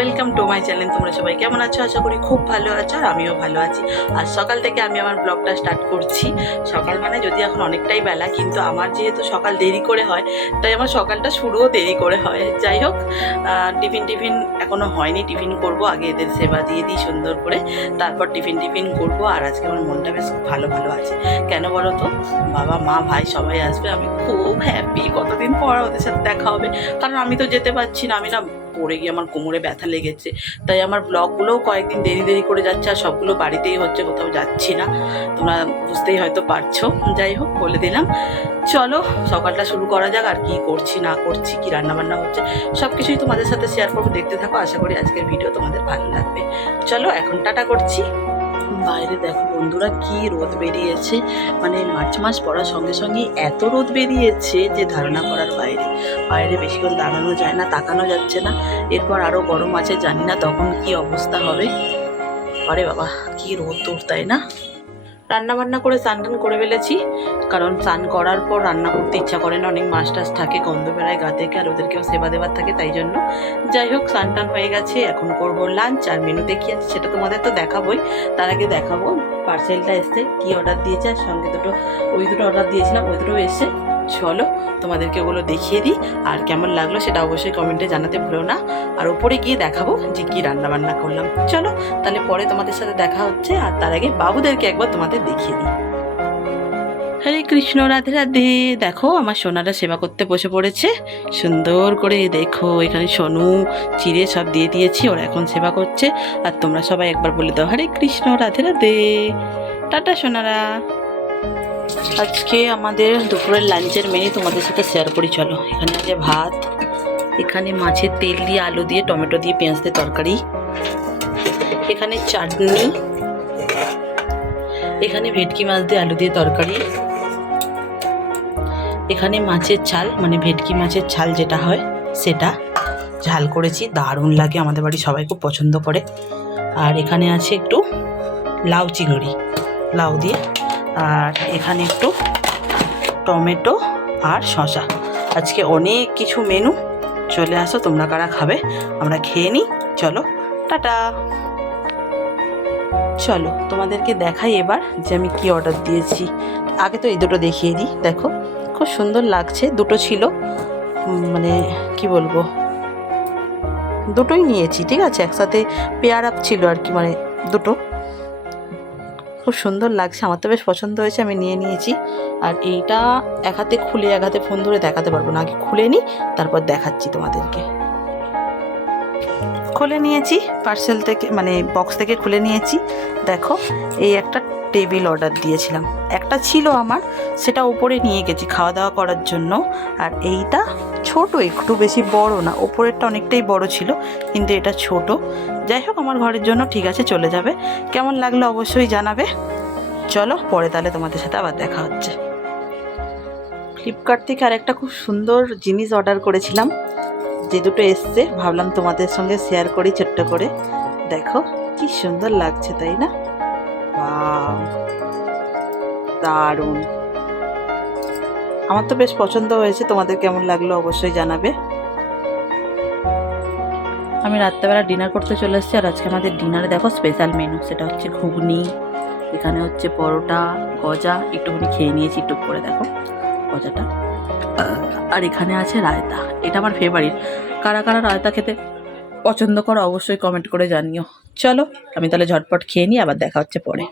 Welcome to my channel তোমরা সবাই কেমন আছো? আশা করি খুব ভালো আছো আর আমিও ভালো আছি। আর সকাল থেকে আমি আমার ব্লগটা স্টার্ট করছি। সকাল মানে যদি এখন অনেকটাই বেলা, কিন্তু আমার যেহেতু সকাল দেরি করে হয়, তাই আমার সকালটা শুরুও দেরি করে হয়। যাই হোক টিফিন টিফিন এখনও হয়নি। টিফিন করব, আগে এদের সেবা দিয়ে দিই সুন্দর করে। তারপর টিফিন টিফিন করব, আর আজকে আমার মনটা বেশ খুব ভালো ভালো আছে। কেন বলো তো? বাবা, মা, ভাই সবাই আসবে। আমি খুব হ্যাপি কতদিন পর ওদের সাথে দেখা হবে? কারণ আমি তো যেতে পারছি না। আমি না পড়ে গিয়ে আমার কোমরে ব্যথা লেগেছে। তাই আমার ব্লগগুলোও কয়েকদিন দেরি দেরি করে যাচ্ছে আর সবগুলো বাড়িতেই হচ্ছে, কোথাও যাচ্ছি না। তোমরা বুঝতেই হয়তো পারছ। যাই হোক, বলে দিলাম। চলো, সকালটা শুরু করা যাক, আর কি করছি, না করছি, কি রান্না বান্না হচ্ছে সব কিছুই তোমাদের সাথে শেয়ার করব। দেখতে থাকো, আশা করি আজকের ভিডিও তোমাদের ভালো লাগবে। চলো, এখন টাটা করছি। বাইরে দেখো বন্ধুরা কি রোদ বেরিয়েছে। মানে মার্চ মাস পড়ার সঙ্গে সঙ্গে এত রোদ বেরিয়েছে যে ধারণা করার বাইরে। বাইরে বেশিক্ষণ দাঁড়ানো যায় না, তাকানো যাচ্ছে না। এরপর আরও গরম আছে, জানি না তখন কি অবস্থা হবে। আরে বাবা, কি রোদ তোর, তাই না? রান্না বান্না করে স্নান টান করে ফেলেছি। কারণ স্নান করার পর রান্না করতে ইচ্ছা করে না, অনেক মাছ টাছ থাকে, গন্ধ বেড়ায় গা থেকে, আর ওদেরকেও সেবা দেওয়ার থাকে, তাই জন্য। যাই হোক, স্নান টান হয়ে গেছে, এখন করব লাঞ্চ আর মেনু দেখি আছে সেটা তোমাদের তো দেখাবোই। তার আগে দেখাবো পার্সেলটা এসছে, কি অর্ডার দিয়েছে, আর সঙ্গে দুটো, ওই দুটো অর্ডার দিয়েছিলাম, ওই দুটো এসছে। চলো তোমাদেরকে ওগুলো দেখিয়ে দিই, আর কেমন লাগল সেটা অবশ্যই কমেন্টে জানাতে ভুলো না। আর ওপরে গিয়ে দেখাবো যে কী রান্না বান্না করলাম। চলো, তাহলে পরে তোমাদের সাথে দেখা হচ্ছে, আর তার আগে বাবুদেরকে একবার তোমাদের দেখিয়ে দিই। হরে কৃষ্ণ, রাধে রাধে। দেখো, আমার সোনারা সেবা করতে বসে পড়েছে। সুন্দর করে দেখো, এখানে সোনু, চিড়ে সব দিয়ে দিয়েছি, ওরা এখন সেবা করছে। আর তোমরা সবাই একবার বলে দাও, হরে কৃষ্ণ, রাধে রাধে। টাটা, সোনারা। আজকে আমাদের দুপুরের লাঞ্চের মেনু তোমাদের সাথে শেয়ার করি, চলো। এখানে আছে ভাত, এখানে মাছের তেল দিয়ে আলু দিয়ে, টমেটো দিয়ে, পেঁয়াজ দিয়ে তরকারি। এখানে চাটনি। এখানে ভেটকি মাছ দিয়ে আলু দিয়ে তরকারি। এখানে মাছের ছাল মানে ভেটকি মাছের ছাল যেটা হয়, সেটা। ঝাল করেছি, দারুণ লাগে, আমাদের বাড়ি সবাই খুব পছন্দ করে। আর এখানে আছে একটু লাউ চিংড়ি। লাউ দিয়ে আর এখানে একটু টমেটো আর শশা আজকে অনেক কিছু মেনু চলে আসো, তোমরা কারা খাবে? আমরা খেয়ে নিই। চলো, টাটা। চলো, তোমাদেরকে দেখাই এবার যে আমি কি অর্ডার দিয়েছি। আগে তো এই দুটো দেখিয়ে দিই, দেখো। খুব সুন্দর লাগছে, দুটো ছিল। মানে কি বলব? দুটোই নিয়েছি, ঠিক আছে? একসাথে পেয়ার আপ ছিল আর কি মানে দুটো। খুব সুন্দর লাগছে। আমার তো বেশ পছন্দ হয়েছে, আমি নিয়ে নিয়েছি। আর এইটা এক হাতে খুলে এক হাতে ফোন ধরে দেখাতে পারব না। আগে খুলে নিই তারপর দেখাচ্ছি তোমাদেরকে। খুলে নিয়েছি পার্সেল থেকে মানে বক্স থেকে খুলে নিয়েছি। দেখো, এই একটা টেবিল অর্ডার দিয়েছিলাম। একটা ছিল আমার, সেটা উপরে নিয়ে গেছি খাওয়া দাওয়া করার জন্য। আর এইটা ছোট, একটু বেশি বড় না, ওপরেরটা অনেকটাই বড় ছিল, কিন্তু এটা ছোট। যাই হোক, আমার ঘরের জন্য ঠিক আছে, চলে যাবে। কেমন লাগল অবশ্যই জানাবে। চলো, পরে তাহলে তোমাদের সাথে আবার দেখা হচ্ছে। ফ্লিপকার্ট থেকে আরেকটা খুব সুন্দর জিনিস অর্ডার করেছিলাম। যে দুটো এসছে, ভাবলাম তোমাদের সঙ্গে শেয়ার করি ছোট্ট করে। দেখো, কি সুন্দর লাগছে, তাই না! দারুণ। আমার তো বেশ পছন্দ হয়েছে, তোমাদের কেমন লাগল অবশ্যই জানাবে। আমি রাত্রেবেলা ডিনার করতে চলে এসেছি আর আজকে আমাদের ডিনারে দেখো স্পেশাল মেনু সেটা হচ্ছে ঘুগনি, এখানে হচ্ছে পরোটা, গজা, একটুখানি খেয়ে নিয়েছি, একটু করে দেখো গজাটা। আর এখানে আছে রায়তা, এটা আমার ফেভারিট কারা কারা রায়তা খেতে পছন্দ করো, অবশ্যই কমেন্ট করে জানিও। চলো, আমি তাহলে ঝটপট খেয়ে নিই, আবার দেখা হচ্ছে পরে।